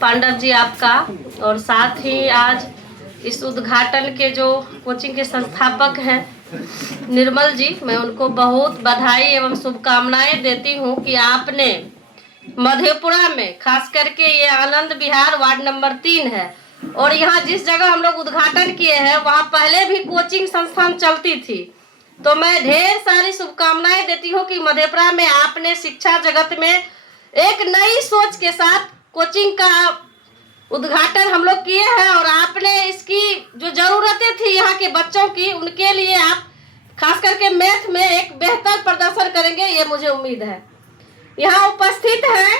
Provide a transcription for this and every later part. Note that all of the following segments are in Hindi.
पांडव जी आपका, और साथ ही आज इस उद्घाटन के जो कोचिंग के संस्थापक हैं निर्मल जी, मैं उनको बहुत बधाई एवं शुभकामनाएं देती हूं कि आपने मधेपुरा में खास करके ये आनंद विहार वार्ड नंबर 3 है और यहाँ जिस जगह हम लोग उद्घाटन किए हैं वहाँ पहले भी कोचिंग संस्थान चलती थी। तो मैं ढेर सारी शुभकामनाएं देती हूँ कि मधेपुरा में आपने शिक्षा जगत में एक नई सोच के साथ कोचिंग का उद्घाटन हम लोग किए हैं और आपने इसकी जो जरूरतें थी यहाँ के बच्चों की, उनके लिए आप खास करके मैथ में एक बेहतर प्रदर्शन करेंगे, ये मुझे उम्मीद है। यहाँ उपस्थित हैं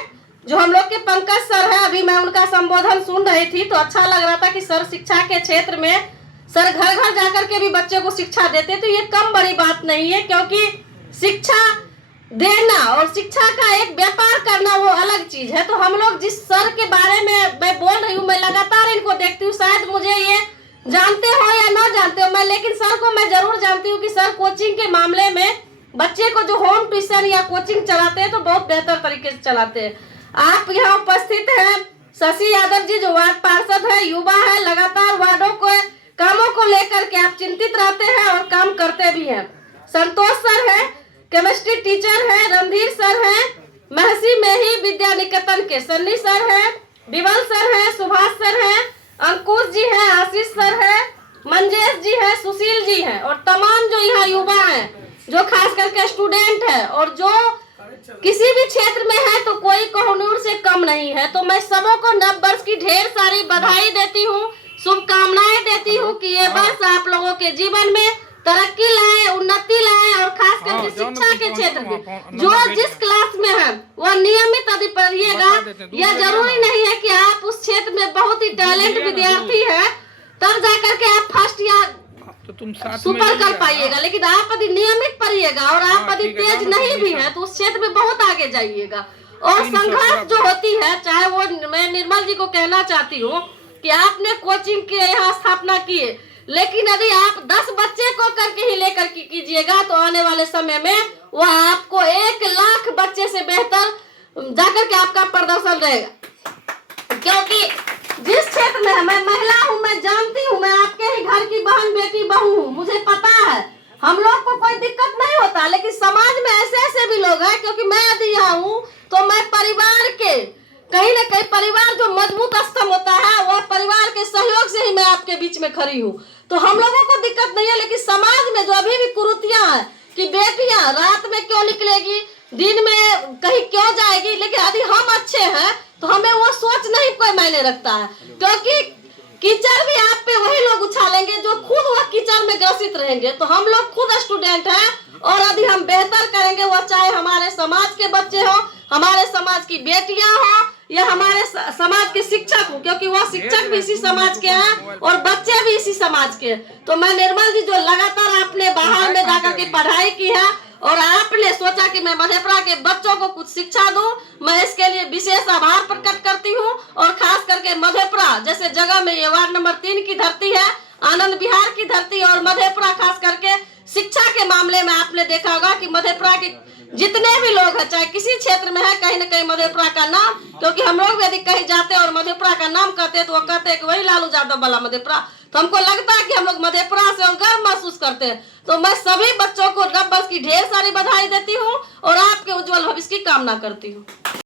जो हम लोग के पंकज सर हैं, अभी मैं उनका संबोधन सुन रही थी तो अच्छा लग रहा था कि सर शिक्षा के क्षेत्र में सर घर घर जाकर के भी बच्चे को शिक्षा देते, तो ये कम बड़ी बात नहीं है, क्योंकि शिक्षा देना और शिक्षा का एक व्यापार करना वो अलग चीज है। तो हम लोग जिस सर के बारे में मैं बोल रही हूँ, मैं लगातार इनको देखती हूँ, शायद मुझे ये जानते हो या ना जानते हो मैं, लेकिन सर को मैं जरूर जानती हूँ कि सर कोचिंग के मामले में बच्चे को जो होम ट्यूशन या कोचिंग चलाते हैं तो बहुत बेहतर तरीके से चलाते हैं। आप यहाँ उपस्थित हैं शशि यादव जी जो वार्ड पार्षद है, युवा है, लगातार वार्डों को कामों को लेकर के आप चिंतित रहते हैं और काम करते भी हैं। संतोष सर है, केमिस्ट्री टीचर है, रणधीर सर है, महसी में ही विद्या निकेतन के सन्नी सर है, विमल सर है, सुभाष सर है, अंकुश जी है, आशीष सर है, मंजेश जी है, सुशील जी है और तमाम जो यहाँ युवा हैं जो खास करके स्टूडेंट है और जो किसी भी क्षेत्र में है तो कोई कोहिनूर से कम नहीं है। तो मैं सबों को नव वर्ष की ढेर सारी बधाई देती हूँ, शुभकामनाएं देती हूँ कि ये वर्ष आप लोगों के जीवन में तरक्की लाए, उन्नति लाए और खास करके शिक्षा के क्षेत्र में जो जिस क्लास में है वह नियमित यदि पढ़िएगा। यह जरूरी नहीं है कि आप उस क्षेत्र में बहुत ही टैलेंट विद्यार्थी है तब जाकर के आप फर्स्ट या तो तुम सुपर कर पाइएगा, लेकिन आप यदि नियमित पढ़िएगा और आप यदि तेज नहीं भी है तो उस क्षेत्र में बहुत आगे जाइएगा। और संघर्ष जो होती है, चाहे वो मैं निर्मल जी को कहना चाहती हूँ कि आपने कोचिंग के यहाँ स्थापना की है, लेकिन यदि आप 10 बच्चे को करके ही लेकर के कीजिएगा तो आने वाले समय में वह आपको 1 लाख बच्चे से बेहतर जाकर के आपका प्रदर्शन रहेगा। क्योंकि जिस क्षेत्र में मैं महिला हूँ, मैं जानती हूँ, मैं आपके ही घर की बहन बेटी बहू हूँ, मुझे पता है हम लोग को कोई दिक्कत नहीं होता, लेकिन समाज में ऐसे ऐसे भी लोग हैं, क्योंकि मैं यदि यहाँ हूँ तो मैं परिवार के कहीं न कहीं परिवार जो मजबूत स्तंभ होता है वह परिवार के सहयोग से ही मैं आपके बीच में खड़ी हूँ। तो हम लोगों को दिक्कत नहीं है, लेकिन समाज में जो अभी भी कुरीतियां हैं कि बेटियां रात में क्यों निकलेगी, दिन में कहीं क्यों जाएगी, लेकिन यदि हम अच्छे हैं तो हमें वो सोच नहीं कोई मायने रखता है, क्योंकि कीचड़ भी आप पे वही लोग उछालेंगे जो खुद वह कीचड़ में ग्रसित रहेंगे। तो हम लोग खुद स्टूडेंट हैं और यदि हम बेहतर करेंगे, वह चाहे हमारे समाज के बच्चे हो, हमारे समाज की बेटियां हो या हमारे समाज के शिक्षक हो, क्योंकि वह शिक्षक भी इसी समाज के हैं और बच्चे भी इसी समाज के। तो मैं निर्मल जी जो लगातार आपने बाहर में जाकर के पढ़ाई की है और आपने सोचा कि मैं मधेपुरा के बच्चों को कुछ शिक्षा दूं, मैं इसके लिए विशेष आभार प्रकट करती हूं। और खास करके मधेपुरा जैसे जगह में ये वार्ड नंबर 3 की धरती है, आनंद विहार की धरती, और मधेपुरा खास करके शिक्षा के मामले में आपने देखा होगा कि मधेपुरा के जितने भी लोग हैं चाहे किसी क्षेत्र में है, कहीं न कहीं मधेपुरा का नाम, क्योंकि हम लोग यदि कहीं जाते हैं और मधेपुरा का नाम कहते हैं तो वो कहते हैं कि वही लालू यादव वाला मधेपुरा। तो हमको लगता है कि हम लोग मधेपुरा से और गर्व महसूस करते हैं। तो मैं सभी बच्चों को नव वर्ष की ढेर सारी बधाई देती हूँ और आपके उज्जवल भविष्य की कामना करती हूँ।